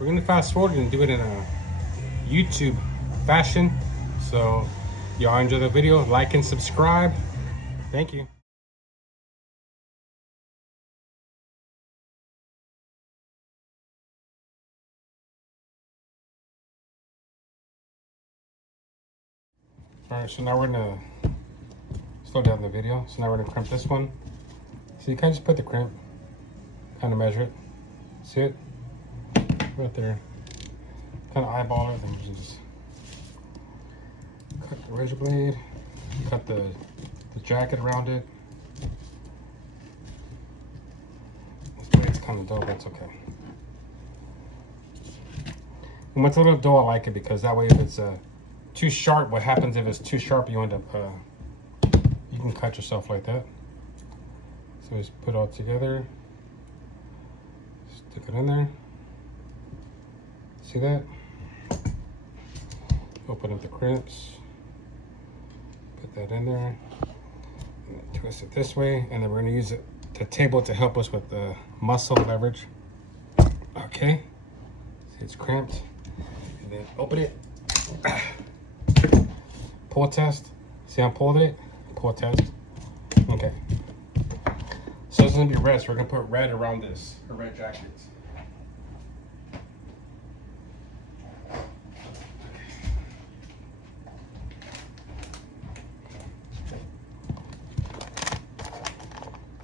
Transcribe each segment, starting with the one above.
we're gonna fast forward and do it in a YouTube fashion. So y'all enjoy the video, like and subscribe. Thank you. All right, so now we're gonna slow down the video. So now we're gonna crimp this one. So you kind of just put the crimp, kind of measure it. See it? Right there. Kind of eyeball it, then you just cut the razor blade, cut the jacket around it. This blade's kind of dull, but it's okay. And what's a little dull, I like it because that way if it's too sharp, what happens if it's too sharp, you end up, you can cut yourself like that. So just put it all together, stick it in there. See that? Open up the crimps, put that in there, and then twist it this way, and then we're gonna use the table to help us with the muscle leverage. Okay, see it's cramped, and then open it, pull test. See I'm pulling it, pull test. Okay, so it's gonna be red, so we're gonna put red around this, a red jacket.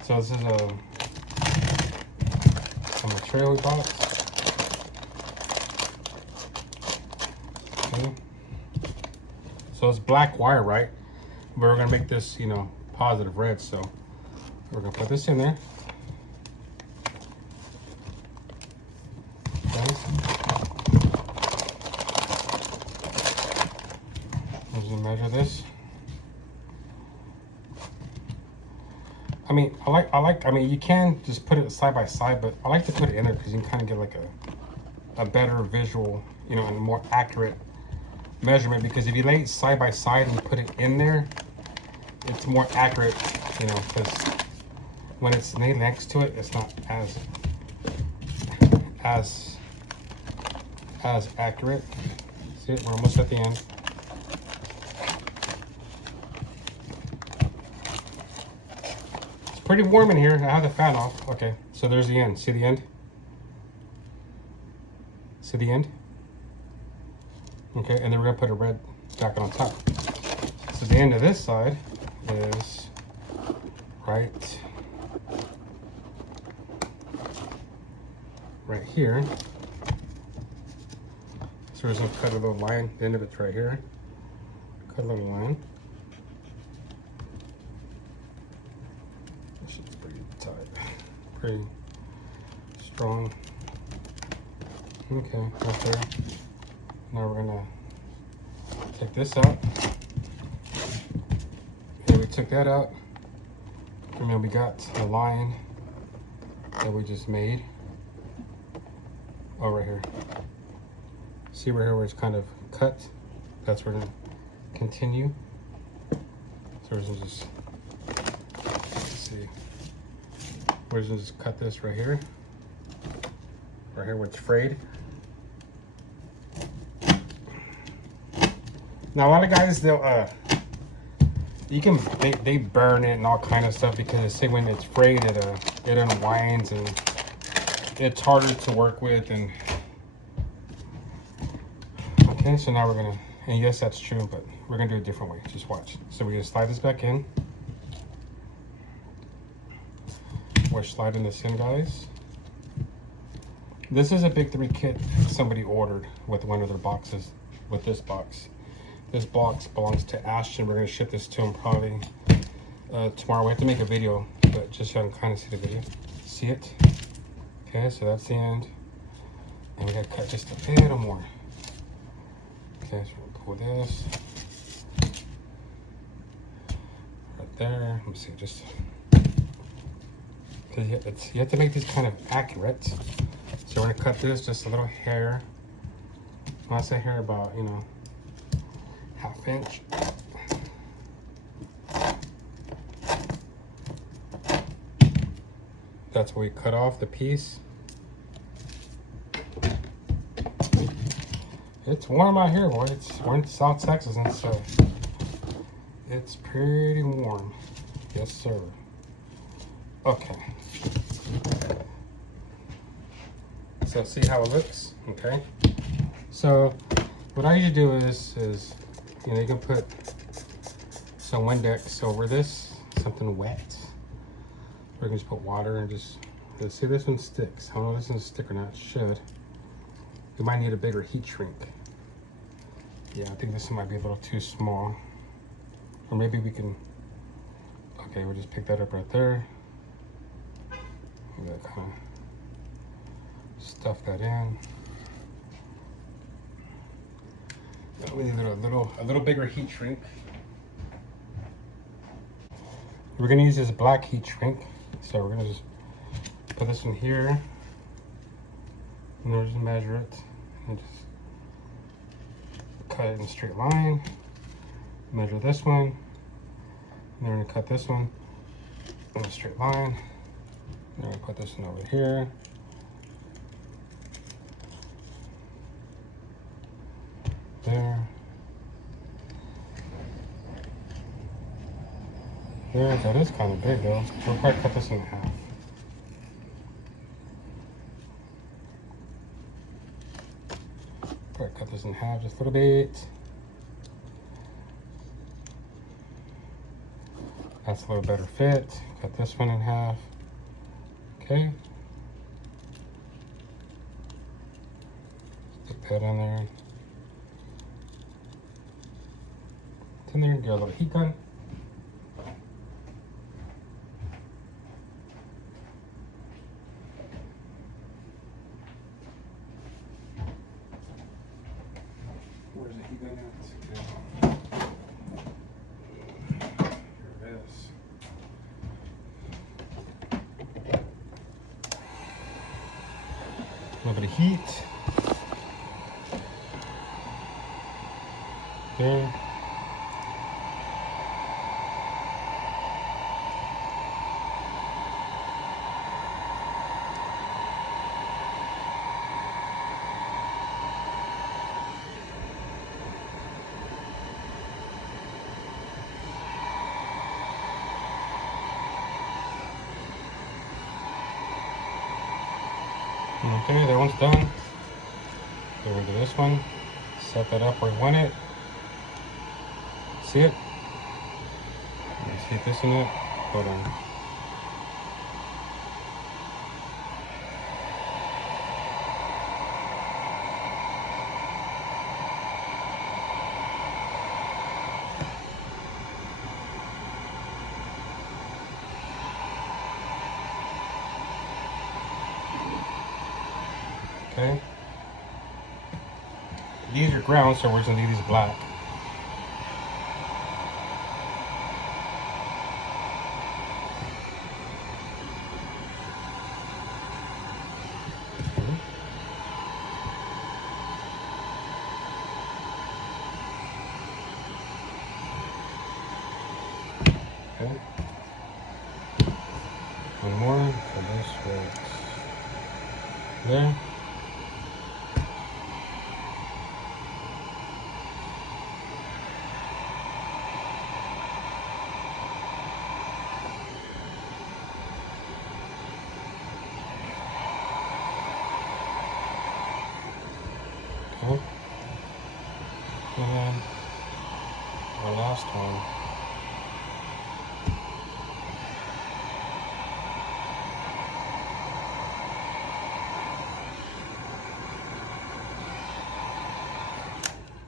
So this is a material we bought. Okay. So it's black wire, right? But we're gonna make this, you know, positive red. So we're gonna put this in there. Okay. I'm just gonna measure this. I mean, I mean, you can just put it side by side, but I like to put it in there because you can kind of get like a better visual, you know, and more accurate measurement. Because if you lay it side by side and you put it in there, it's more accurate, you know, because when it's laid next to it, it's not as accurate. See it? We're almost at the end. Pretty warm in here. I have the fan off. Okay, so there's the end. See the end? See the end? Okay, and then we're gonna put a red jacket on top. So the end of this side is right here. So we're just gonna cut a little line. The end of it's right here. Cut a little line. Pretty strong. Okay, right there. Now we're gonna take this out. Okay, we took that out. And then we got a line that we just made. Oh, right here. See right here where it's kind of cut? That's where we're gonna continue. So we're gonna just, let's see. We're just gonna just cut this right here where it's frayed. Now a lot of guys, they'll they burn it and all kind of stuff because they say when it's frayed it unwinds and it's harder to work with. And okay, so now we're gonna, and yes, that's true, but we're gonna do it a different way. Just watch. So we're gonna slide this back in. We're sliding this in, guys. This is a big 3 kit somebody ordered with one of their boxes, with this box. This box belongs to Ashton. We're gonna ship this to him probably tomorrow. We have to make a video, but just so I can kind of see the video. See it? Okay, so that's the end. And we gotta cut just a little more. Okay, so we'll pull this. Right there. Let me see, just, you have to make these kind of accurate. So we're gonna cut this just a little hair. When I say hair, about, you know, ½ inch. That's where we cut off the piece. It's warm out here, boy. We're in South Texas, and so it's pretty warm. Yes, sir. Okay. So see how it looks, okay? So what I usually do is you know, you can put some Windex over this, something wet. Or you can just put water and just see, this one sticks. I don't know if this one's stick or not. It should. You might need a bigger heat shrink. Yeah, I think this one might be a little too small. Or maybe we can, okay, we'll just pick that up right there. That kind of stuff that in. We need a little bigger heat shrink. We're gonna use this black heat shrink, so we're gonna just put this in here, and we'll just measure it, and just cut it in a straight line. Measure this one, and then we're gonna cut this one in a straight line. And then we put this one over here. There. There, that is kind of big though. We'll probably cut this in half. Probably cut this in half just a little bit. That's a little better fit. Cut this one in half. Okay. Stick that in there. It's in there, get a little heat gun. Where's the heat gun at? Here it is. A little bit of heat. There. Okay, that one's done. Then we're going to do this one. Set that up where we want it. See it? Let's heat this in it. Hold on. Okay. These are ground, so we're just gonna leave these black. Okay. One more for this right there. Okay. And then our last one.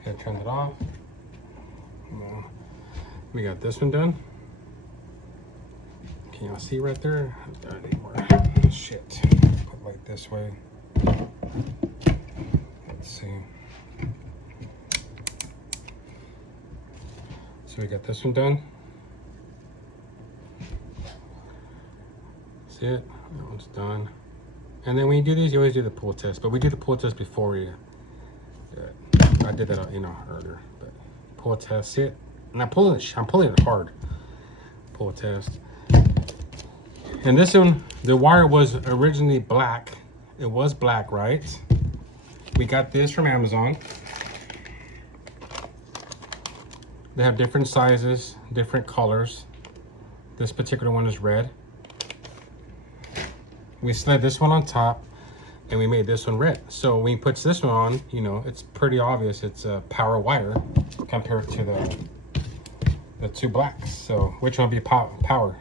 Okay, turn it off. Now, we got this one done. Can y'all see right there? Not anymore. Shit. Put like this way. Let's see. So we got this one done. See it? That one's done. And then when you do these, you always do the pull test. But we did the pull test before we. I did that, you know, earlier. But pull test. See it? And I'm pulling it hard. Pull test. And this one, the wire was originally black. It was black, right? We got this from Amazon. They have different sizes, different colors. This particular one is red. We slid this one on top and we made this one red. So when he puts this one on, you know, it's pretty obvious it's a power wire compared to the two blacks. So which one would be power?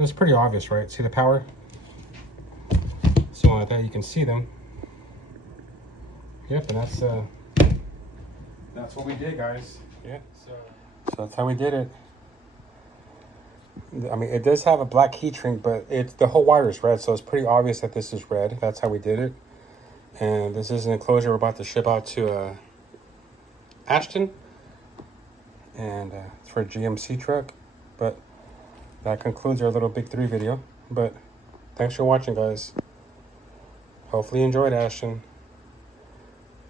It's pretty obvious, right? See the power? So like that you can see them. Yep, and that's what we did, guys. Yeah. So that's how we did it. I mean, it does have a black heat shrink, but the whole wire is red, so it's pretty obvious that this is red. That's how we did it. And this is an enclosure we're about to ship out to Ashton, and it's for a GMC truck. But that concludes our little Big 3 video. But thanks for watching, guys. Hopefully you enjoyed Ashton.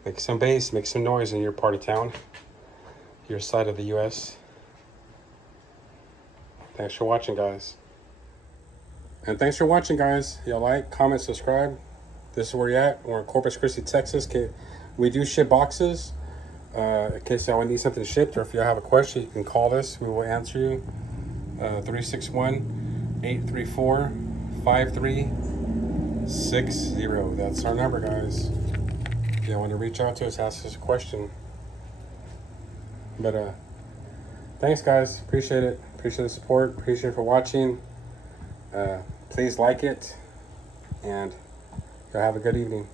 Make some bass, make some noise in your part of town, your side of the US. Thanks for watching, guys. And thanks for watching, guys. Y'all like, comment, subscribe. This is where you're at. We're in Corpus Christi, Texas. We do ship boxes. In case y'all need something shipped, or if you have a question, you can call us. We will answer you. 361-834-5360. That's our number, guys. If you want to reach out to us, ask us a question. But thanks, guys. Appreciate it. Appreciate the support. Appreciate it for watching. Please like it, and y'all have a good evening.